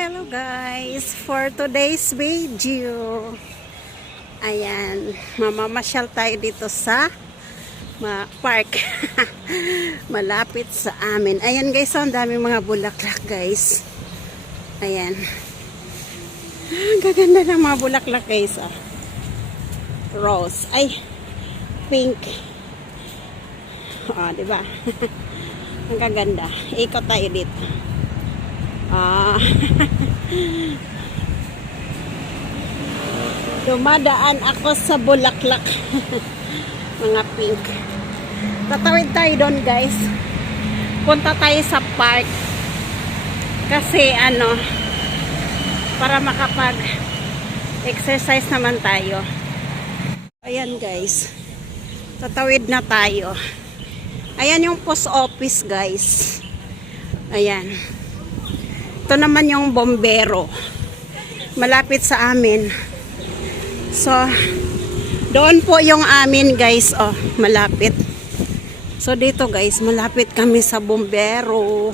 Hello guys, for today's video, ayan, mamamasyal tayo dito sa park. Malapit sa amin. Ayan guys, ang daming mga bulaklak guys. Ayan. Ang gaganda ng mga bulaklak guys. Rose, ay, pink. Diba? Ang gaganda. Ikot tayo dito. Dumadaan ako sa bulaklak. Mga pink. Tatawid tayo doon guys. Punta tayo sa park. Kasi para makapag exercise naman tayo. Ayan guys. Tatawid na tayo. Ayan yung post office guys. Ayan. Ito naman yung bombero. Malapit sa amin. So, doon po yung amin guys. Malapit. So, dito guys, malapit kami sa bombero.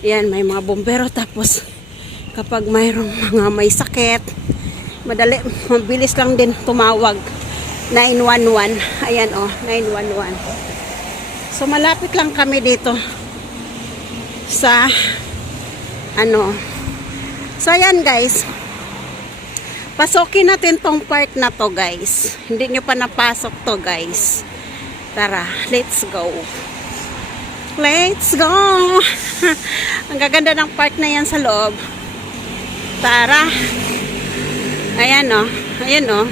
Yan, may mga bombero. Tapos, kapag mayroong mga may sakit, mabilis lang din tumawag. 911. Ayan 911. So, malapit lang kami dito sa So ayan guys, pasokin natin tong park na to guys. Hindi nyo pa napasok to guys. Tara, let's go. Let's go. Ang gaganda ng park na yan sa loob. Tara. Ayan ayan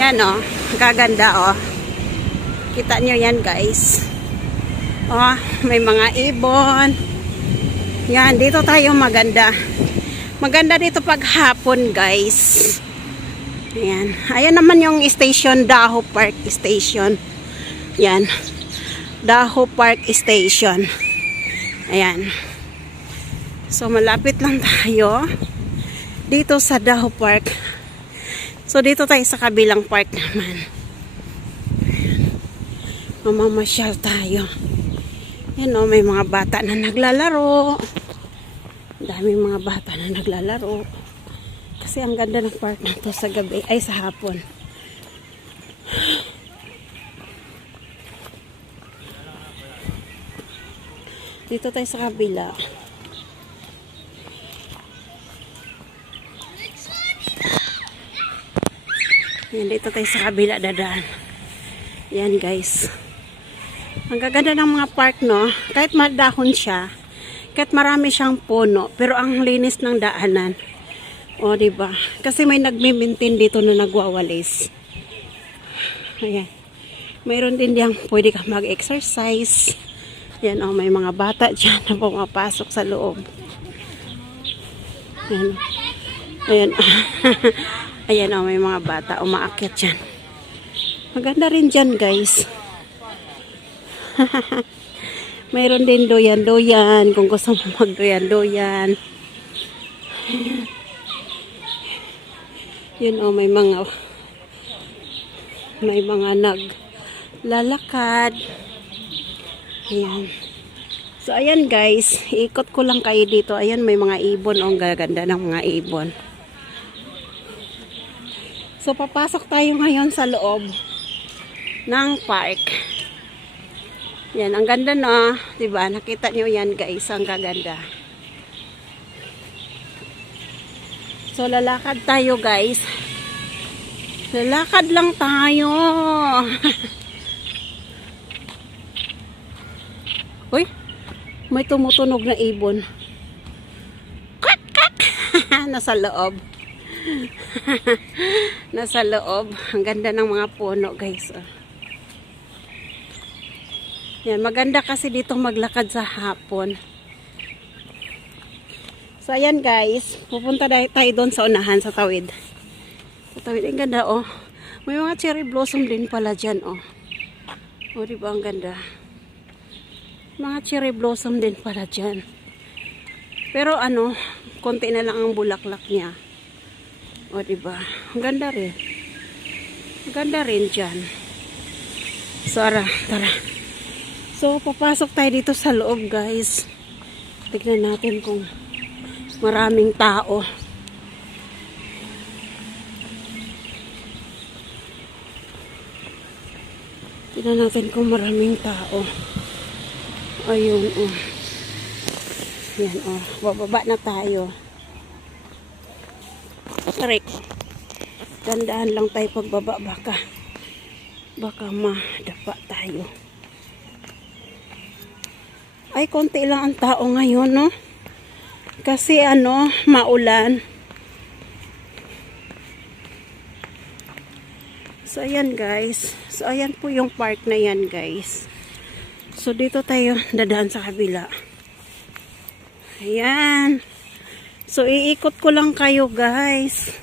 yan gaganda kita nyo yan guys. May mga ibon. Yan, dito tayo maganda. Maganda dito pag hapon, guys. Ayan. Ayan naman yung station, Daho Park Station. Yan. Daho Park Station. Ayan. So, malapit lang tayo dito sa Daho Park. So, dito tayo sa kabilang park naman. Ayan. Mamamasyal tayo. Yan may mga bata na naglalaro. Daming mga bata na naglalaro. Kasi ang ganda ng park na to sa gabi, ay sa hapon. Dito tayo sa kabila. Yan, dito tayo sa kabila dadaan. Yan guys. Ang gaganda ng mga park kahit madahon siya, kahit marami siyang puno, pero ang linis ng daanan. Diba? Kasi may nagme-maintain dito na nagwawalis. Ayan. Mayroon din diyang pwede ka mag-exercise. Yan may mga bata dyan na pumapasok sa loob. Ayan. Ayan. Ayan may mga bata umaakyat dyan. Maganda rin dyan guys. Mayroon din doyan-doyan kung gusto mo magdoyan-doyan. Yun may mga naglalakad. Ayan. So ayan guys, ikot ko lang kayo dito. Ayan may mga ibon. Ang gaganda ng mga ibon. So papasok tayo ngayon sa loob ng park. Yan, ang ganda diba? Nakita nyo yan guys, ang gaganda. So, lalakad tayo guys. Lalakad lang tayo. Uy, may tumutunog na ibon. Kak, kak. Nasa loob. Nasa loob. Ang ganda ng mga puno guys. Yan, maganda kasi dito maglakad sa hapon. So, ayan guys. Pupunta tayo doon sa unahan, sa tawid. Sa tawid, ang ganda May mga cherry blossom din pala dyan diba ang ganda. Mga cherry blossom din pala dyan. Pero konti na lang ang bulaklak niya. Diba? Ang ganda rin. Ang ganda rin dyan. So, tara. So, papasok tayo dito sa loob, guys. Tignan natin kung Maraming tao. Tignan natin kung maraming tao. Ayun, oh. Yan, oh. Bababa na tayo. Tarik. Dandahan lang tayo pagbaba. Baka madapa tayo. Ay, konti lang ang tao ngayon, no? Kasi, maulan. So, ayan, guys. So, ayan po yung park na yan, guys. So, dito tayo dadaan sa kabila. Ayan. So, iikot ko lang kayo, guys.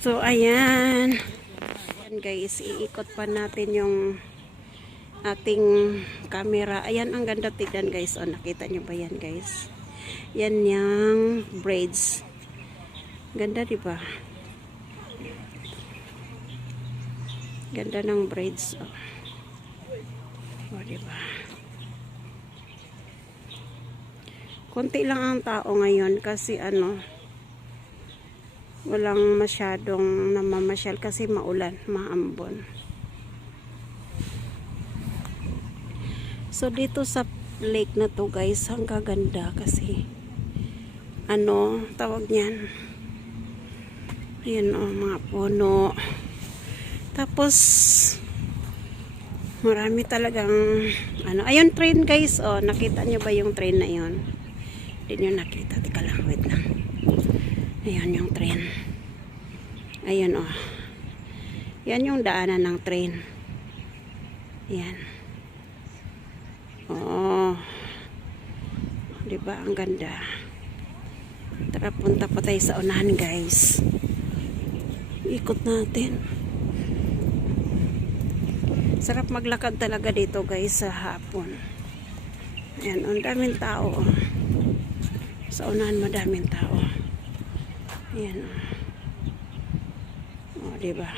So, ayan. Ayan, guys. Iikot pa natin yung ating camera. Ayan, ang ganda tignan, guys. O, nakita nyo ba yan, guys? Yan yung braids. Ganda, diba? Ganda ng braids. O, diba? Konti lang ang tao ngayon kasi walang masyadong namamasyal kasi maulan, maambon. So dito sa lake na to, guys, ang gaganda kasi tawag niyan. Ayan, mga puno. Tapos marami talagang ayun, train, guys. Nakita nyo ba yung train na yon? Hindi nyo nakita. Tika lang, wait lang. Ayan yung train. Ayan, yan yung daanan ng train. Ayan. Diba? Ang ganda. Tara, punta pa tayo sa unahan, guys. Ikot natin. Sarap maglakad talaga dito, guys, sa hapon. Ayan, ang daming tao. Sa unahan, madaming tao. Ayan. Diba?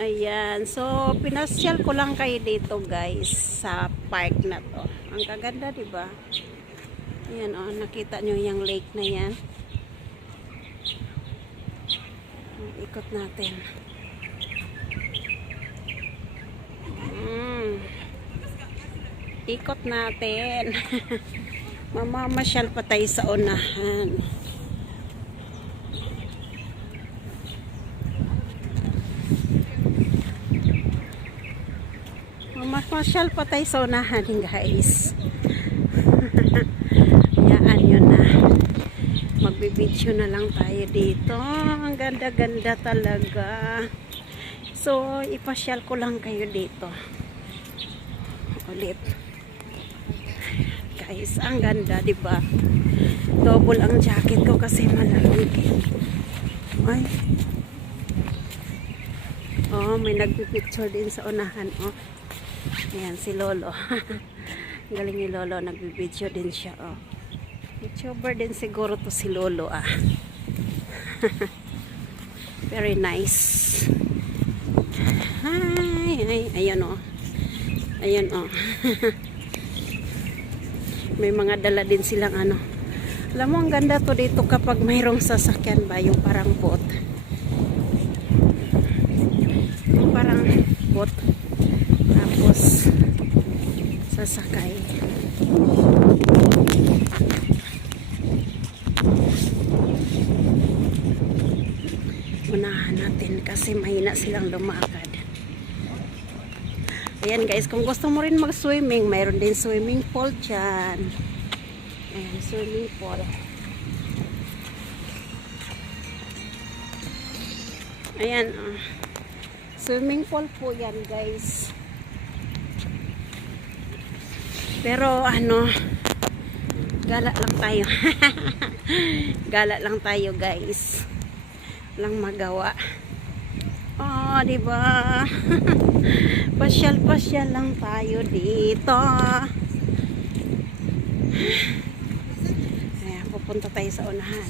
Ayan. So, pinasyal ko lang kayo dito, guys, sa park na to. Ang kaganda, diba? Ayan, nakita nyo yung lake na yan. Ikot natin. Ikot natin. Mamamasyal pa tayo sa unahan. Mamamasyal pa tayo sa unahan, guys. Yan, yun na. Magbibidyo na lang tayo dito. Ang ganda-ganda talaga. So, ipasyal ko lang kayo dito. Ulit. Guys, ang ganda, diba? Double ang jacket ko kasi malamig. Ay. May nagpipicture din sa unahan. Ayan, si Lolo. Galing ni Lolo, nagbibideo din siya. YouTuber din siguro to si Lolo, Very nice. Hi. Ayan, Ayan, May mga dala din silang Alam mo, ang ganda to dito kapag mayroong sasakyan ba, yung parang boat. Yung parang boat. Tapos, sasakay. Unahan natin kasi mahina silang lumakad. Ayan, guys, kung gusto mo rin mag-swimming, mayroon din swimming pool dyan. Ayan, swimming pool. Ayan, swimming pool po yan, guys. Pero, gala lang tayo. Gala lang tayo, guys. Walang magawa. Diba? Pasyal-pasyal lang tayo dito. Ayan, pupunta tayo sa unahan.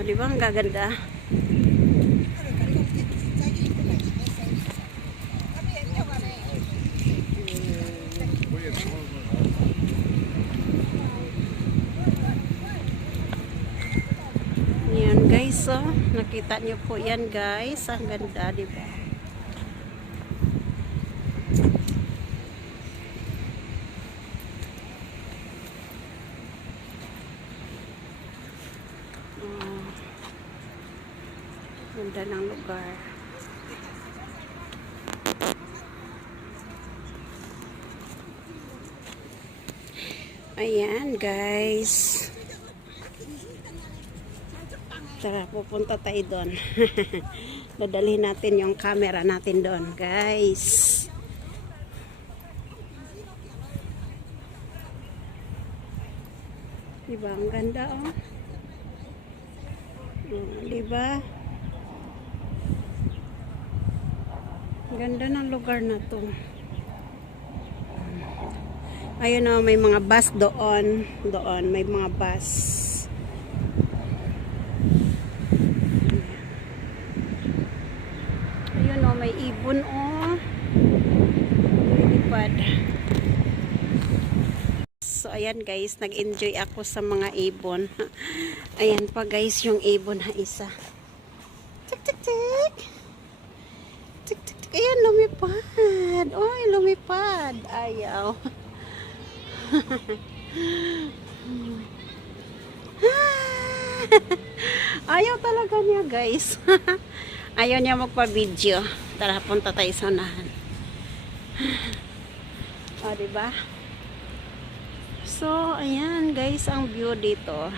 Diba? Ang gaganda. guys. So, nakita niyo po yan guys. Ang ganda, di ba? Ganda ng lugar. Ayan guys. Tara, pupunta tayo doon. Dadalhin natin yung camera natin doon guys. Diba ang ganda oh? Diba? Ganda ng lugar na to. Ayun o, may mga bus doon. Doon, may mga bus. Ayun o, may ibon o. Lipad. So, ayan guys, nag-enjoy ako sa mga ibon. Ayan pa guys, yung ibon na isa. Tik, tik, tik. Tik, tik, tik. Ayan, lumipad. Oy, lumipad. Ayaw. Ayaw talaga niya guys. Ayaw niya magpa-video. Tara, punta tayo sa unahan. O, diba? So, ayan guys, ang view dito.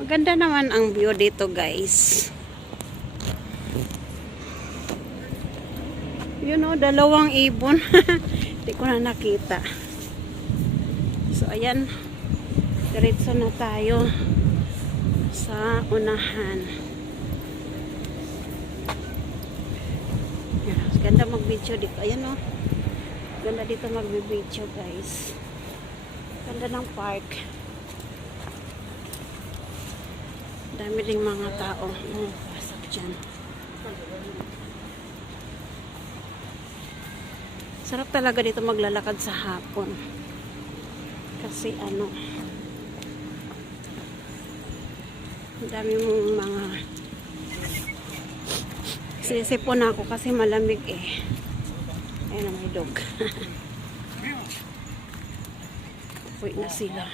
Maganda naman ang view dito guys. Yun o, dalawang ibon. Hindi ko na nakita. So, ayan. Diretso na tayo sa unahan. Ayan, ganda mag-video dito. Ayan o. Ganda dito mag-video guys. Ganda ng park. Dami ding mga tao. Pasok dyan. Sarap talaga dito maglalakad sa hapon. Kasi ano, dami mong mga sinisipon ako kasi malamig eh. Ayun, may dog. Uwi na sila.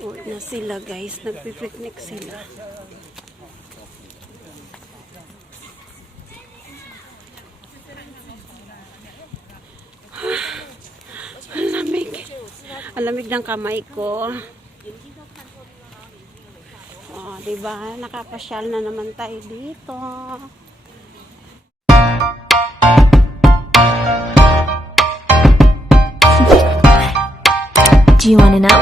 Uwi na sila guys. Nagpipiknik sila. Ang lamig. Ang lamig ng kamay ko. Oh, diba? Nakapasyal na naman tayo dito. Do you want to know?